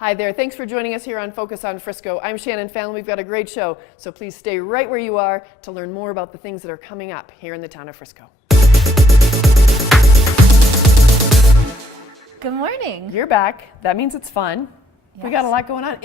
Hi there, thanks for joining us here on Focus on Frisco. I'm Shannon Fallon. We've got a great show, so please stay right where you are to learn more about the things that are coming up here in the town of Frisco. Good morning. You're back. That means it's fun. Yes. We got a lot going on.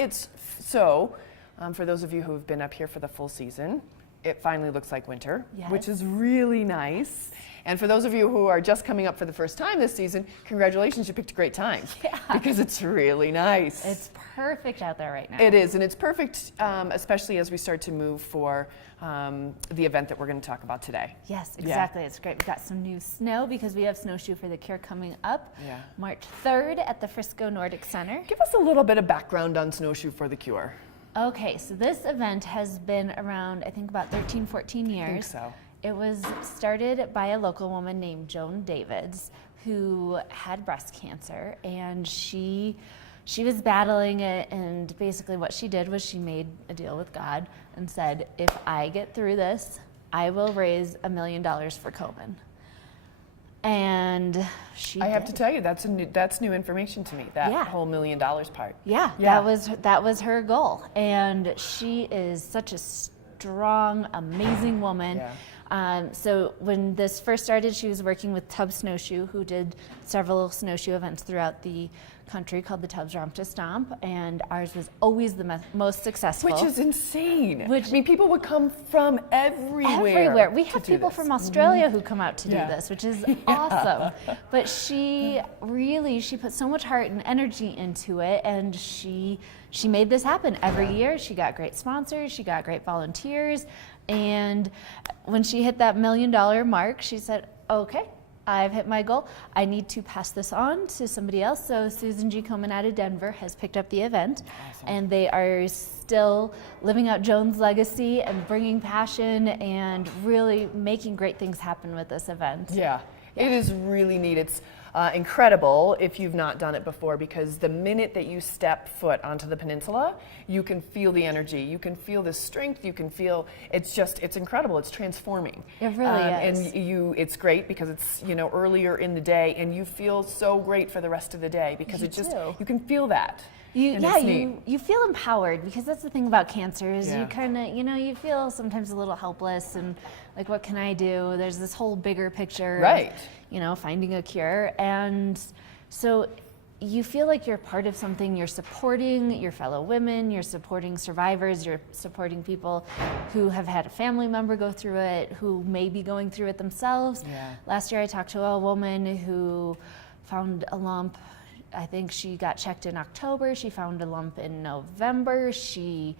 For those of you who have been up here for the full season, it finally looks like winter, Yes. which is really nice. And for those of you who are just coming up for the first time this season, congratulations, you picked a great time. Yeah. Because it's really nice. It's perfect out there right now. It is, and it's perfect, especially as we start to move for the event that we're going to talk about today. Yes, exactly. Yeah. It's great. We've got some new snow because we have Snowshoe for the Cure coming up March 3rd at the Frisco Nordic Center. Give us a little bit of background on Snowshoe for the Cure. Okay, so this event has been around, I think, about 13, 14 years. I think so. It was started by a local woman named Joan Davids who had breast cancer, and she was battling it, and basically what she did was she made a deal with God and said, if I get through this, I will raise $1 million for Komen. And I have to tell you, that's new information to me, that whole $1 million part. Yeah, that was her goal. And she is such a strong, amazing woman. Yeah. So when this first started, she was working with Tubbs Snowshoe, who did several snowshoe events throughout the country called the Tubbs Romp to Stomp, and ours was always the most successful. Which is insane. I mean, people would come from everywhere. Everywhere. We have people from Australia who come out to do this, which is awesome. But she put so much heart and energy into it, and she made this happen every year. She got great sponsors, she got great volunteers, and when she hit that $1 million mark, she said, okay, I've hit my goal. I need to pass this on to somebody else. So Susan G. Komen out of Denver has picked up the event. Awesome. And they are still living out Joan's legacy and bringing passion and really making great things happen with this event. Yeah, it is really neat. It's incredible if you've not done it before, because the minute that you step foot onto the peninsula, you can feel the energy, you can feel the strength, you can feel, it's incredible, it's transforming. It really is. And it's great because it's, earlier in the day, and you feel so great for the rest of the day because you can feel that. You feel empowered, because that's the thing about cancer is you kind of, you feel sometimes a little helpless and like, what can I do? There's this whole bigger picture of, finding a cure. And so you feel like you're part of something. You're supporting your fellow women, you're supporting survivors, you're supporting people who have had a family member go through it, who may be going through it themselves. Yeah. Last year I talked to a woman who found a lump. I think she got checked in October. She found a lump in November. She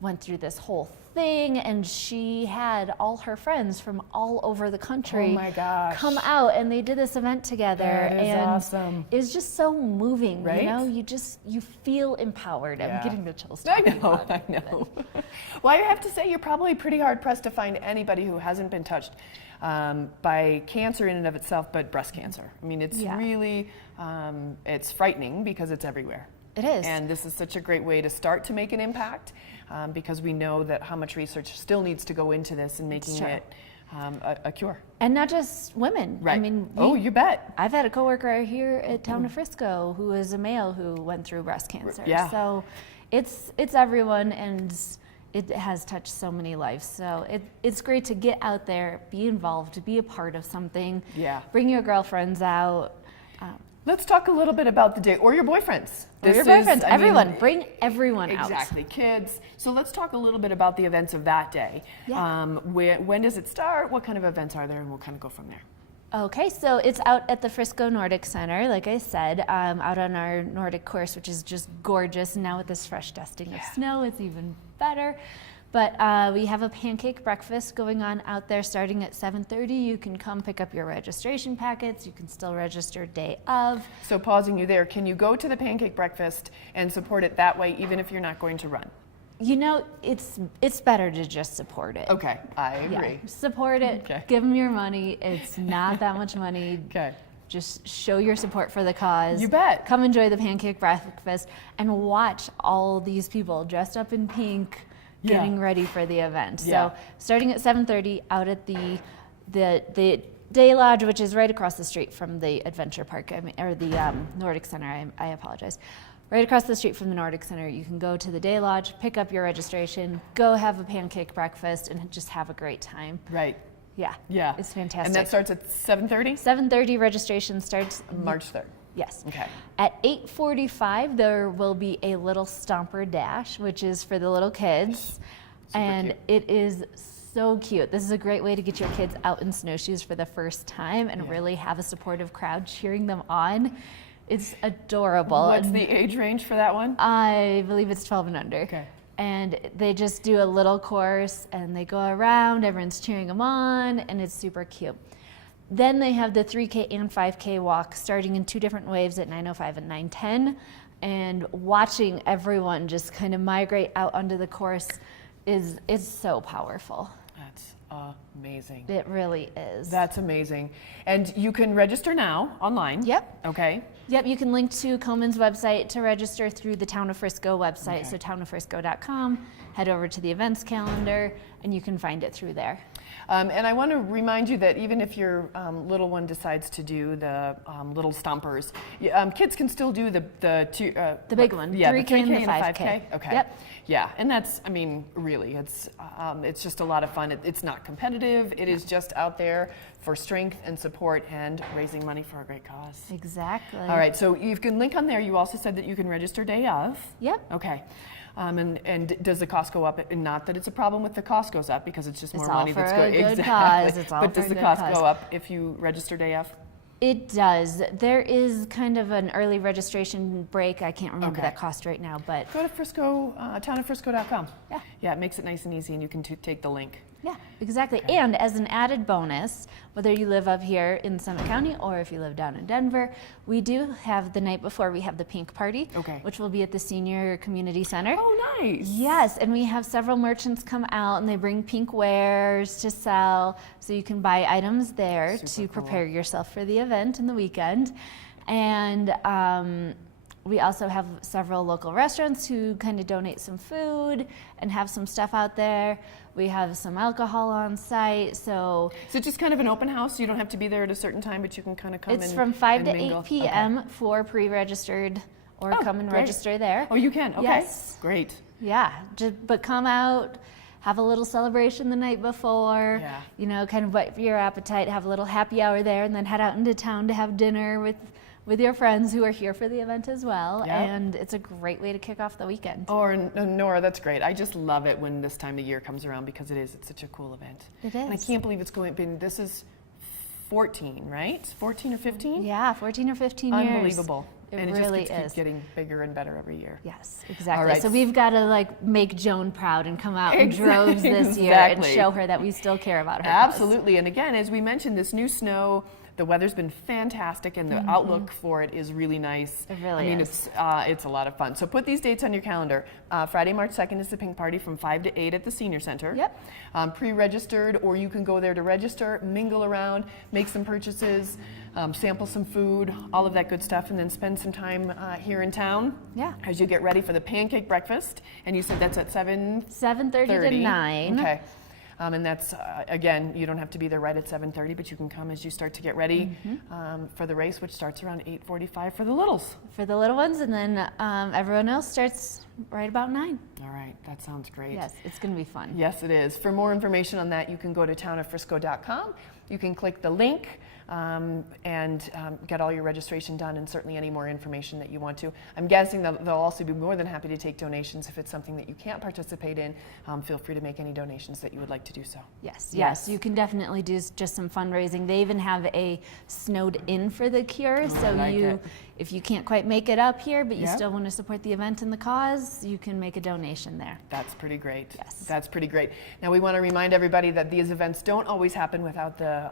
went through this whole thing, and she had all her friends from all over the country come out, and they did this event together. That is awesome. It was just so moving, right? You feel empowered. I'm getting the chills. I know. Well, I have to say, you're probably pretty hard pressed to find anybody who hasn't been touched by cancer in and of itself, but breast cancer. I mean, it's really, it's frightening because it's everywhere. It is. And this is such a great way to start to make an impact, because we know that how much research still needs to go into this and making it a cure. And not just women. Right. I mean, you bet. I've had a coworker here at town of Frisco who is a male who went through breast cancer. Yeah. So it's everyone, and it has touched so many lives. So it's great to get out there, be involved, be a part of something. Yeah. Bring your girlfriends out. Let's talk a little bit about the day, or your boyfriends. Everyone. Bring everyone out. Exactly, kids. So let's talk a little bit about the events of that day. Yeah. When does it start? What kind of events are there? And we'll kind of go from there. Okay, so it's out at the Frisco Nordic Center, like I said, out on our Nordic course, which is just gorgeous. And now with this fresh dusting of snow, it's even better. But we have a pancake breakfast going on out there starting at 7:30. You can come pick up your registration packets. You can still register day of. So pausing you there, can you go to the pancake breakfast and support it that way, even if you're not going to run? It's better to just support it. Okay, I agree. Yeah, support it. Okay. Give them your money. It's not that much money. Okay. Just show your support for the cause. You bet. Come enjoy the pancake breakfast and watch all these people dressed up in pink getting ready for the event. So starting at 7:30 out at the Day Lodge, which is right across the street from the Adventure Park, or the Nordic Center, I apologize. right across the street from the Nordic Center. You can go to the Day Lodge, pick up your registration, go have a pancake breakfast, and just have a great time. Right. Yeah. Yeah. It's fantastic. And that starts at 7:30? 7:30 registration starts. March 3rd. Yes. Okay. At 8:45, there will be a little Stomper Dash, which is for the little kids. Super cute. It is so cute. This is a great way to get your kids out in snowshoes for the first time and really have a supportive crowd cheering them on. It's adorable. What's the age range for that one? I believe it's 12 and under. Okay. And they just do a little course and they go around, everyone's cheering them on, and it's super cute. Then they have the 3K and 5K walk starting in 2 different waves at 9:05 and 9:10. And watching everyone just kind of migrate out onto the course is so powerful. That's amazing. It really is. That's amazing. And you can register now online. Yep. Okay. Yep, you can link to Komen's website to register through the Town of Frisco website, Okay. so townoffrisco.com. Head over to the events calendar, and you can find it through there. And I want to remind you that even if your little one decides to do the little stompers, kids can still do the big one, yeah, 3K the 3K and the and the 5K. 5K. Okay. Yep. Yeah, and that's, I mean, really, it's just a lot of fun. It's not competitive. It is just out there for strength and support and raising money for a great cause. Exactly. All right, so you can link on there. You also said that you can register day of. Yep. Okay. And does the cost go up? And not that it's a problem if the cost goes up, because it's just more It's all money for that's a going. good Exactly. cause. It's all but for does a the good cost cause. go up if you register day of? It does. There is kind of an early registration break. I can't remember Okay. that cost right now, but Go to Frisco, townoffrisco.com. Yeah. Yeah, it makes it nice and easy, and you can take the link. yeah, exactly. Okay. And as an added bonus, whether you live up here in Summit County or if you live down in Denver, we do have the night before, we have the pink party, Okay. which will be at the Senior Community Center. Oh, nice. Yes, and we have several merchants come out and they bring pink wares to sell, so you can buy items there Super to cool. prepare yourself for the event and the weekend. And we also have several local restaurants who kind of donate some food and have some stuff out there. We have some alcohol on site, so Is it just kind of an open house? You don't have to be there at a certain time, but you can kind of come it's and from 5 and to mingle? 8 p.m. for pre-registered, or Oh, come and great. register there. Oh, you can? Okay. Yes. Great. Yeah, but come out, have a little celebration the night before, Yeah. you know, kind of whet your appetite, have a little happy hour there, and then head out into town to have dinner with your friends who are here for the event as well. Yeah. And it's a great way to kick off the weekend. Or Nora, that's great. I just love it when this time of year comes around, because it's such a cool event. It And I is. can't believe it's this is 14, right? 14 or 15? Yeah, 14 or 15 years. Unbelievable. It and really it just keeps is. getting bigger and better every year. Yes, exactly. right. So we've got to like make Joan proud and come out in droves this year and Exactly. show her that we still care about her. cause. Absolutely. And again, as we mentioned, this new snow, the weather's been fantastic, and the outlook for it is really nice. It really I mean, is. it's a lot of fun. So put these dates on your calendar. Friday, March 2nd is the pink party from 5 to 8 at the Senior Center. Yep. Pre-registered, or you can go there to register, mingle around, make some purchases, sample some food, all of that good stuff, and then spend some time here in town. Yeah. As you get ready for the pancake breakfast. And you said that's at 7:30 to 9. Okay. And that's, again, you don't have to be there right at 7:30, but you can come as you start to get ready for the race, which starts around 8:45 for the littles. For the little ones, and then everyone else starts right about 9. All right, that sounds great. Yes, it's going to be fun. Yes, it is. For more information on that, you can go to townoffrisco.com. You can click the link and get all your registration done, and certainly any more information that you want to. I'm guessing that they'll also be more than happy to take donations if it's something that you can't participate in. Feel free to make any donations that you would like to do so. Yes, you can definitely do just some fundraising. They even have a snowed in for the cure, so like it. if you can't quite make it up here, but you Yeah. still want to support the event and the cause, you can make a donation there. That's pretty great. Yes. That's pretty great. Now, we want to remind everybody that these events don't always happen without the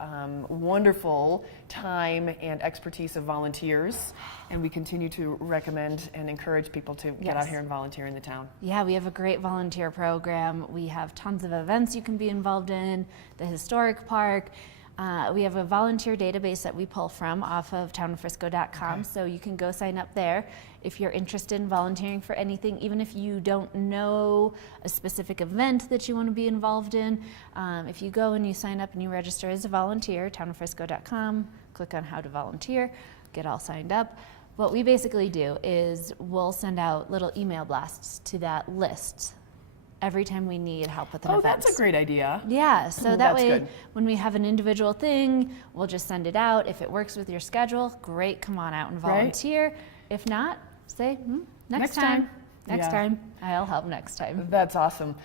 wonderful time and expertise of volunteers, and we continue to recommend and encourage people to get out Yes. here and volunteer in the town. Yeah, we have a great volunteer program. We have tons of events you can be involved in, the historic park. We have a volunteer database that we pull from off of townoffrisco.com, Okay. so you can go sign up there if you're interested in volunteering for anything, even if you don't know a specific event that you want to be involved in. If you go and you sign up and you register as a volunteer, townoffrisco.com, click on how to volunteer, get all signed up. What we basically do is we'll send out little email blasts to that list every time we need help with an event. Oh, that's a great idea. Yeah, so that That's way good. when we have an individual thing, we'll just send it out. If it works with your schedule, great, come on out and volunteer. If not, say, next time. Next time, I'll help next time. That's awesome.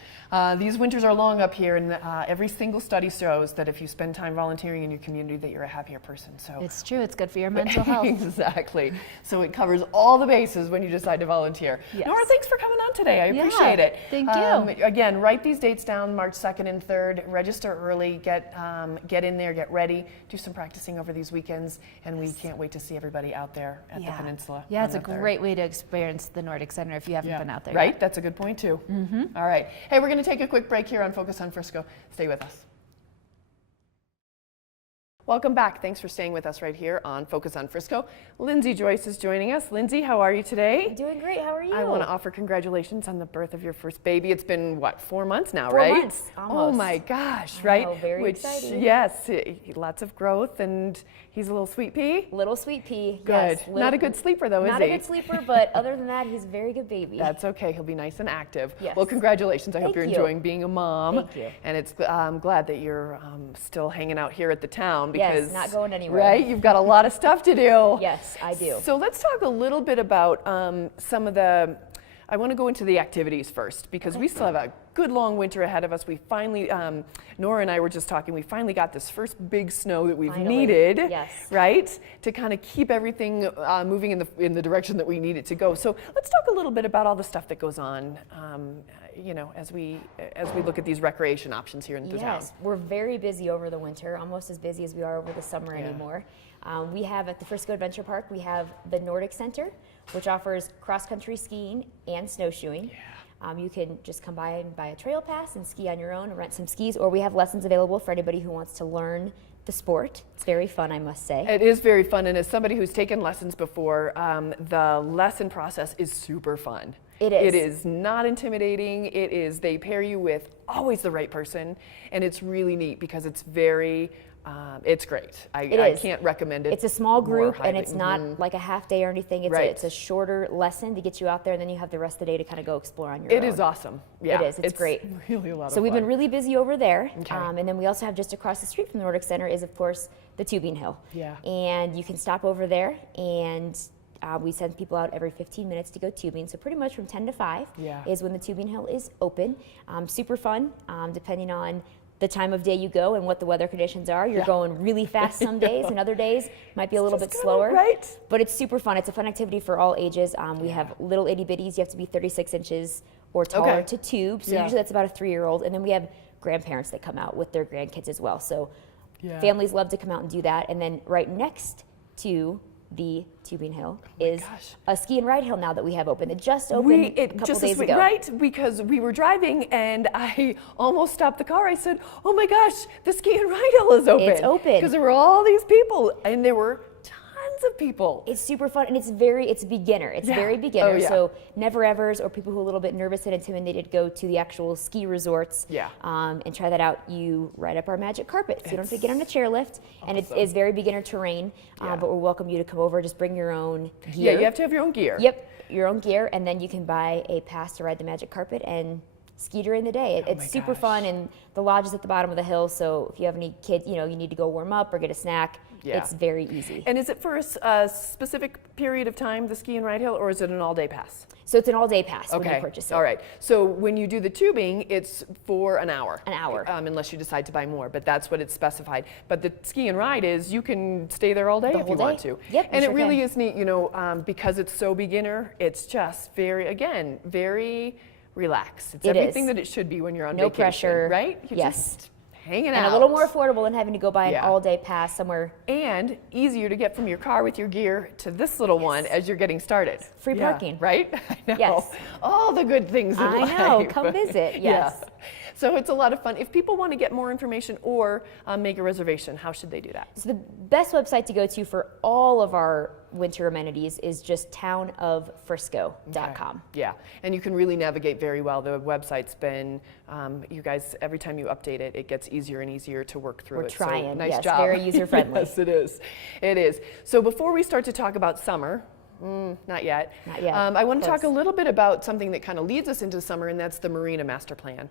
These winters are long up here, and every single study shows that if you spend time volunteering in your community, that you're a happier person. So it's true. It's good for your mental health. Exactly. So it covers all the bases when you decide to volunteer. Yes. Nora, thanks for coming on today. I appreciate it. Thank you. Again, write these dates down: March 2nd and 3rd. Register early. Get in there. Get ready. Do some practicing over these weekends, and we can't wait to see everybody out there at the peninsula. Yeah, it's a great way to experience the Nordic Center if you haven't been out there Right? yet. That's a good point, too. All right. Hey, we're going to take a quick break here on Focus on Frisco. Stay with us. Welcome back. Thanks for staying with us right here on Focus on Frisco. Lindsay Joyce is joining us. Lindsay, how are you today? I'm doing great. How are you? I want to offer congratulations on the birth of your first baby. It's been, what, 4 months now, 4 right? months, almost. Oh my gosh, right? know, very exciting. Yes, lots of growth, and he's a little sweet pea. Little sweet pea. Good. Yes, Not a good sleeper, though, is he? Not a good sleeper, but other than that, he's a very good baby. That's okay. He'll be nice and active. Yes. Well, congratulations. I hope Thank you're you. enjoying being a mom. Thank you. And I'm glad that you're still hanging out here at the town because Yes, not going anywhere. Right? You've got a lot of stuff to do. Yes, I do. So let's talk a little bit about some of the. I want to go into the activities first because we still have a good long winter ahead of us. We finally, Nora and I were just talking, we finally got this first big snow that we've Finally. needed, Yes. right? To kind of keep everything moving in the direction that we need it to go. So let's talk a little bit about all the stuff that goes on, as we look at these recreation options here in the town. Yes, we're very busy over the winter, almost as busy as we are over the summer Yeah. anymore. We have at the Frisco Adventure Park, we have the Nordic Center, which offers cross-country skiing and snowshoeing. You can just come by and buy a trail pass and ski on your own and rent some skis, or we have lessons available for anybody who wants to learn the sport. It's very fun, I must say. It is very fun, and as somebody who's taken lessons before, the lesson process is super fun. It is. It is not intimidating. They pair you with always the right person, and it's really neat because it's very, it's great. I can't recommend it. It's a small group, more and highly. it's not like a half day or anything. It's, Right. it's a shorter lesson to get you out there, and then you have the rest of the day to kind of go explore on your own. It is awesome. Yeah, It is. It's great. Really a lot of So fun. we've been really busy over there. Okay. And then we also have just across the street from the Nordic Center is, of course, the Tubing Hill. Yeah. And you can stop over there, and we send people out every 15 minutes to go tubing. So pretty much from 10 to 5 Yeah. is when the Tubing Hill is open. Super fun, depending on the time of day you go and what the weather conditions are. You're going really fast some days, and other days might be a little bit just slower. kinda right. But it's super fun. It's a fun activity for all ages. We have little itty bitties. You have to be 36 inches or taller Okay. to tube. So Yeah. usually that's about a 3-year-old. And then we have grandparents that come out with their grandkids as well. So Yeah. families love to come out and do that. And then right next to the Tubing Hill is gosh. a ski and ride hill now that we have open. It just opened a couple days ago. Right, because we were driving and I almost stopped the car. I said, "Oh my gosh, the ski and ride hill is open!" It's open. because there were all these people, and there were tons of people. It's super fun, and it's beginner. It's Yeah. very beginner. Oh, yeah. So never evers or people who are a little bit nervous and intimidated go to the actual ski resorts Yeah. and try that out. You ride up our magic carpet, so you don't have to get on a chairlift, and it is very beginner terrain. Yeah. But we'll welcome you to come over. Just bring your own Yeah, gear. you have to have your own gear. Yep, your own gear, and then you can buy a pass to ride the magic carpet and ski during the day. Oh my It's super gosh. fun, and the lodge is at the bottom of the hill. So if you have any kids, you need to go warm up or get a snack. Yeah. It's very easy. And is it for a specific period of time, the ski and ride hill, or is it an all-day pass? So it's an all-day pass when Okay. you purchase it. All right. So when you do the tubing, it's for an hour. An hour. Unless you decide to buy more, but that's what it's specified. But the ski and ride is you can stay there all day The if you whole want day. to. Yep, And you it sure really can. is neat, because it's so beginner. It's just very relaxed. It's It everything is. that it should be when you're on No vacation, pressure. right? You're Yes. just hanging out. And a little more affordable than having to go buy an Yeah. all-day pass somewhere. And easier to get from your car with your gear to this little one as you're getting started. Free Yeah, parking. right? I know. Yes. All the good things in I life. know. Come visit. Yes. Yeah. So it's a lot of fun. If people want to get more information or make a reservation, how should they do that? So the best website to go to for all of our winter amenities is just townoffrisco.com. Yeah, and you can really navigate very well. The website's been, you guys, every time you update it, it gets easier and easier to work through We're it. So trying. nice Yes, job. very user-friendly. Yes, it is. It is. So before we start to talk about summer, Not yet. Not yet. I want to talk a Close. little bit about something that kind of leads us into summer, and that's the Marina Master Plan.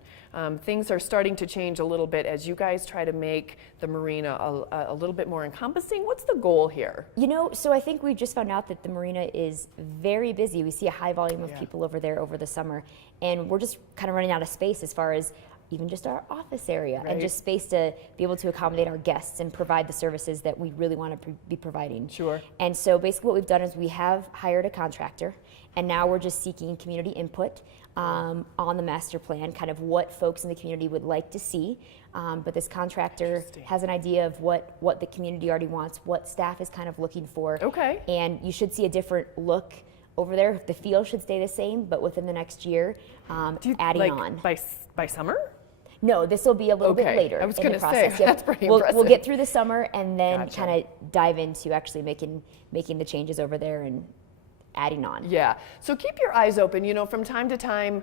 Things are starting to change a little bit as you guys try to make the Marina a little bit more encompassing. What's the goal here? You know, so I think we just found out that the Marina is very busy. We see a high volume of people over there over the summer, and we're just kind of running out of space as far as even just our office area and just space to be able to accommodate our guests and provide the services that we really want to be providing. Sure. And so basically what we've done is we have hired a contractor, and now we're just seeking community input on the master plan, kind of what folks in the community would like to see. But this contractor has an idea of what the community already wants, what staff is kind of looking for. Okay. And you should see a different look over there. The feel should stay the same, but within the next year, adding on. By summer? No, this will be a little bit later. I was in going the to process. say, that's pretty We'll impressive. get through the summer and then Gotcha. kind of dive into actually making the changes over there and adding on. Yeah, so keep your eyes open. You know, from time to time,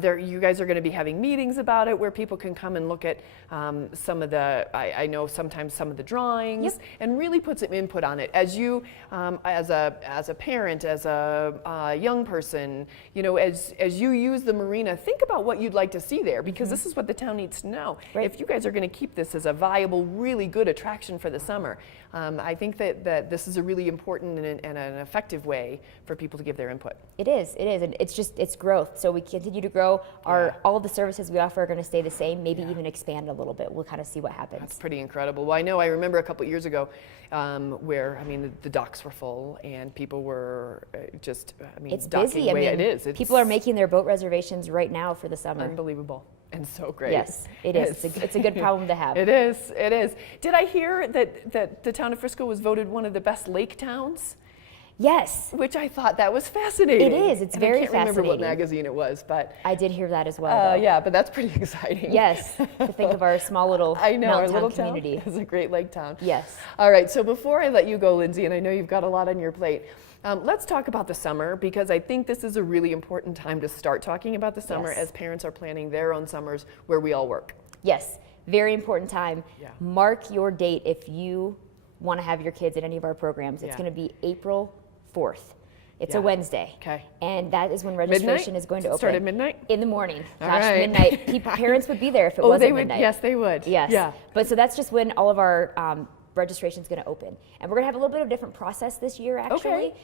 you guys are going to be having meetings about it where people can come and look at some of the, I know sometimes some of the drawings, and really put some input on it. As you, as a parent, as a young person, you know, as you use the Marina, think about what you'd like to see there, because this is what the town needs to know. Right. If you guys are going to keep this as a viable, really good attraction for the summer, I think that this is a really important and an effective way for people to give their input. It is, and it's growth. So we continue to grow. All of the services we offer are going to stay the same, maybe even expand a little bit. We'll kind of see what happens. That's pretty incredible. Well, I remember a couple years ago where, I mean, the docks were full and people were It's docking busy. away. I mean, It's people are making their boat reservations right now for the summer. unbelievable and so great. Yes, it is. It's a good problem to have. It is. Did I hear that the town of Frisco was voted one of the best lake towns? Yes. Which I thought that was fascinating. It is. It's And very I can't remember what fascinating. magazine it was, but I did hear that as well. Though. yeah, but that's pretty exciting. Yes, to think of our small little I know, our mountain little town community. town is a great lake town. Yes. All right, so before I let you go, Lindsay, and I know you've got a lot on your plate, let's talk about the summer, because I think this is a really important time to start talking about the summer Yes. as parents are planning their own summers where we all work. Yes, very important time. Yeah. Mark your date if you want to have your kids at any of our programs. It's Yeah. going to be April 4th. It's Yeah. a Wednesday. Okay. And that is when registration Midnight? is going to Does it open. start at midnight? In the morning. All Gosh, right. midnight. Parents would be there if it wasn't they would. midnight. Yes, they would. Yes. Yeah. But so that's just when all of our registration is going to open. And we're going to have a little bit of a different process this year, actually.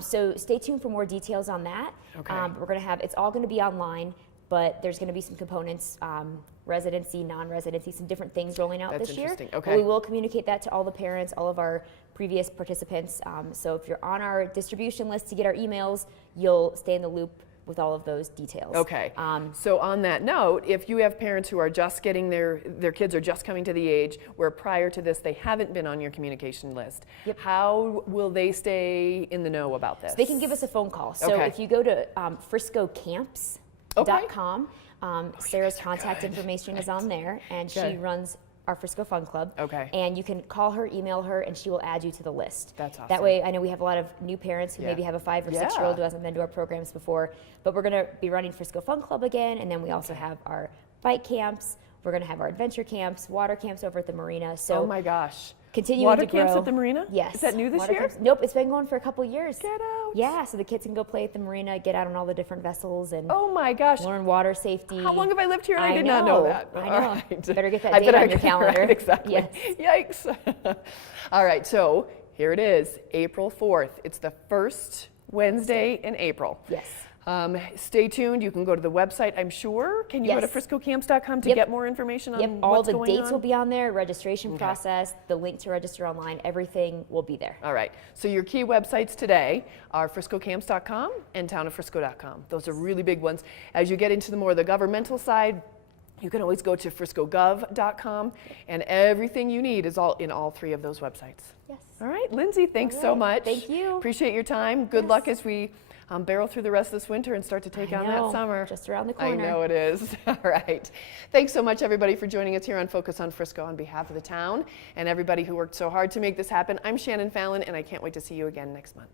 So stay tuned for more details on that. Okay. We're going to have, it's all going to be online, but there's going to be some components, residency, non-residency, some different things rolling out That's this year. interesting. But Okay. we will communicate that to all the parents, all of our previous participants. So if you're on our distribution list to get our emails, you'll stay in the loop with all of those details. Okay. So on that note, if you have parents who are just getting their kids are just coming to the age where prior to this they haven't been on your communication list, how will they stay in the know about this? They can give us a phone call. So Okay. if you go to friscocamps.com, Sarah's contact information is on there, and she runs our Frisco Fun Club. Okay. And you can call her, email her, and she will add you to the list. That's awesome. That way, I know we have a lot of new parents who Yeah. maybe have a 5 or 6 year old who hasn't been to our programs before, but we're going to be running Frisco Fun Club again, and then we also have our bike camps. We're going to have our adventure camps, water camps over at the marina. So oh my gosh. continuing Water to grow. camps at the marina? Yes. Is that new this Water year? camps- Nope, it's been going for a couple years. Get out. Yeah, so the kids can go play at the marina, get out on all the different vessels, and Oh my gosh. learn water safety. How long have I lived here? I did not know that. I know. All right. Better get that I date better on your get- calendar. Right, exactly. Yes. Yikes. All right, so here it is, April 4th. It's the first Wednesday in April. Yes. Stay tuned. You can go to the website, I'm sure. Can you go to Yes. friscocamps.com to Yep. get more information on Yep, what's all the going dates on? will be on there, registration process, the link to register online, everything will be there. All right. So your key websites today are friscocamps.com and townoffrisco.com. Those are really big ones. As you get into the more of the governmental side, you can always go to friscogov.com, and everything you need is all in all 3 of those websites. Yes. All right, Lindsay, thanks All so right. much. Thank you. Appreciate your time. Good luck as we barrel through the rest of this winter and start to take I on know, that summer. just around the I corner. know it is. All right. Thanks so much, everybody, for joining us here on Focus on Frisco on behalf of the town and everybody who worked so hard to make this happen. I'm Shannon Fallon, and I can't wait to see you again next month.